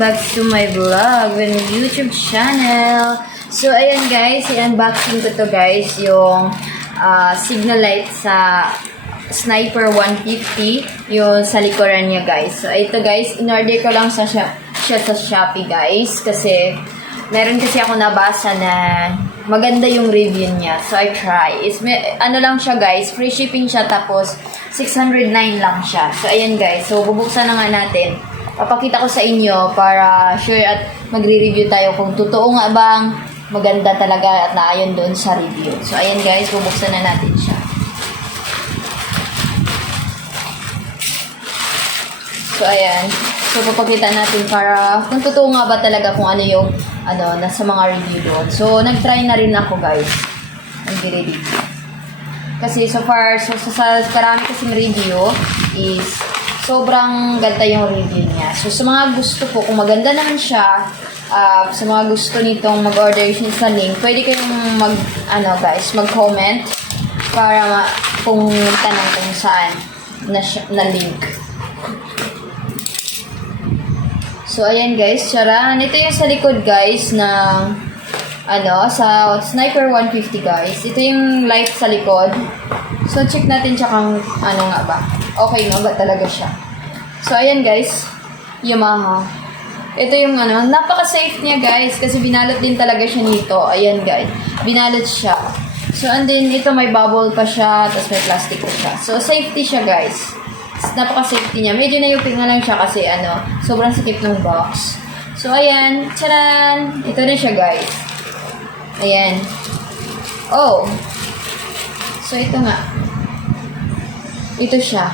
back to my vlog with my YouTube channel. So, ayan guys, i-unboxing ko to guys, yung signal light sa Sniper 150, yung sa likuran niya guys. So, ito guys, in-order ko lang siya sa Shopee guys, kasi meron kasi ako nabasa na maganda yung review niya. So, I try. Ano lang siya guys, free shipping siya, tapos 609 lang siya. So, ayan guys. So, bubuksan na nga natin. Papakita ko sa inyo para sure at magre-review tayo kung totoo nga bang maganda talaga at naayon doon sa review. So, ayan guys, bubuksan na natin siya. So, ayan. So, papakita natin para kung totoo nga ba talaga kung ano yung nasa mga review doon. So, nag-try na rin ako guys. Nag-review. Kasi so far, sa karami kasing review is sobrang ganda yung review niya. So, sa mga gusto po, kung maganda naman siya, sa mga gusto nitong mag-order siya sa link, pwede kayong mag-comment para kung tanong kung saan na link. So, ayan guys, charan. Ito yung sa likod guys ng sa Sniper 150 guys. Ito yung light sa likod. So, check natin siya kung nga ba. Okay nga ba talaga siya. So, ayan guys. Yamaha. Ito yung napaka-safe niya guys. Kasi binalot din talaga siya nito. Ayan guys. Binalot siya. So, and then, ito may bubble pa siya. Tapos may plastic pa siya. So, safety siya guys. Napaka-safety niya. Medyo nayupin na lang siya kasi sobrang sikip ng box. So, ayan. Charan! Ito na siya guys. Ayan. Oh. So, ito nga. Ito siya.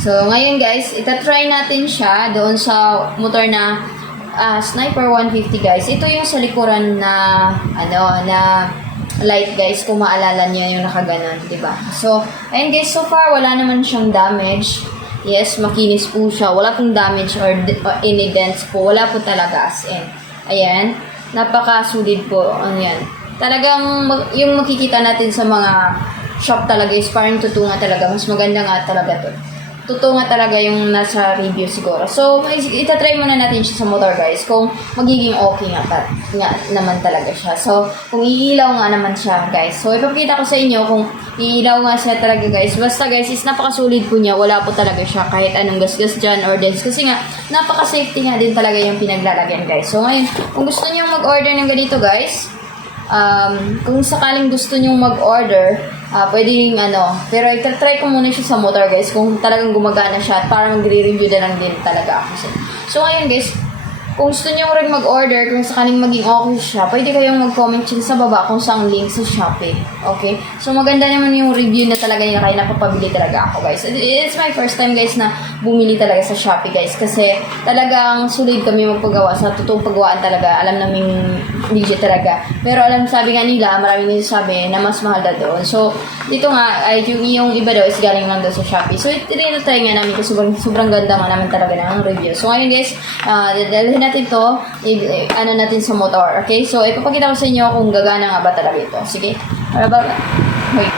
So, ngayon guys, itatry natin siya doon sa motor na Sniper 150 guys. Ito yung sa likuran na light guys, kung maalala niya yung nakaganon, diba? So, ayan guys, so far wala naman siyang damage. Yes, makinis po siya. Wala pong damage or any dents po. Wala po talaga as in. Ayan, napaka-solid po. Ayan. Talagang yung makikita natin sa mga shop talaga is parang totoo nga talaga. Mas maganda nga talaga to. Totoo nga talaga yung nasa review siguro. So, itatry muna natin siya sa motor guys kung magiging okay nga naman talaga siya. So, kung iilaw nga naman siya guys. So, ipapakita ko sa inyo kung iilaw nga siya talaga guys. Basta guys, is napakasulit po niya. Wala po talaga siya kahit anong gasgas dyan or dents. Kasi nga, napaka-safety nga din talaga yung pinaglalagyan guys. So, ngayon, kung gusto niyo mag-order ng ganito guys, kung sakaling gusto niyo mag-order, pwedeng pero itatry ko muna siya sa motor guys kung talagang gumagana siya at para magre-review na lang din talaga ako. So ngayon guys, kung gusto niyo rin mag-order, kung sakaling maging okay siya, pwede kayong mag-comment dyan sa baba kung saan link sa Shopee. Okay? So maganda naman yung review na talaga yun, kaya napapabili talaga ako guys. It's my first time guys na bumili talaga sa Shopee guys kasi talagang sulit kami magpagawa sa totoong paggawaan talaga. Alam namin legit talaga. Pero sabi nga nila, maraming sabi na mas mahal na doon. So dito nga, ay yung iba daw is galing lang doon sa Shopee. So ito-try nga namin kasi sobrang ganda nga namin talaga ng review. So ngayon guys, dalhin natin to, natin sa motor, okay? So, ipapakita ko sa inyo kung gagana nga ba talaga ito. Sige, para ba? Wait.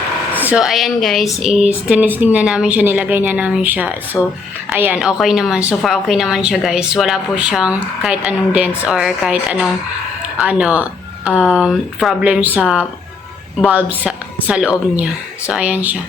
So, ayan guys, is tinesting na namin siya, nilagay na namin siya. So, ayan, okay naman. So far, okay naman siya guys. Wala po siyang kahit anong dents or kahit anong, problem sa bulb sa loob niya. So, ayan siya.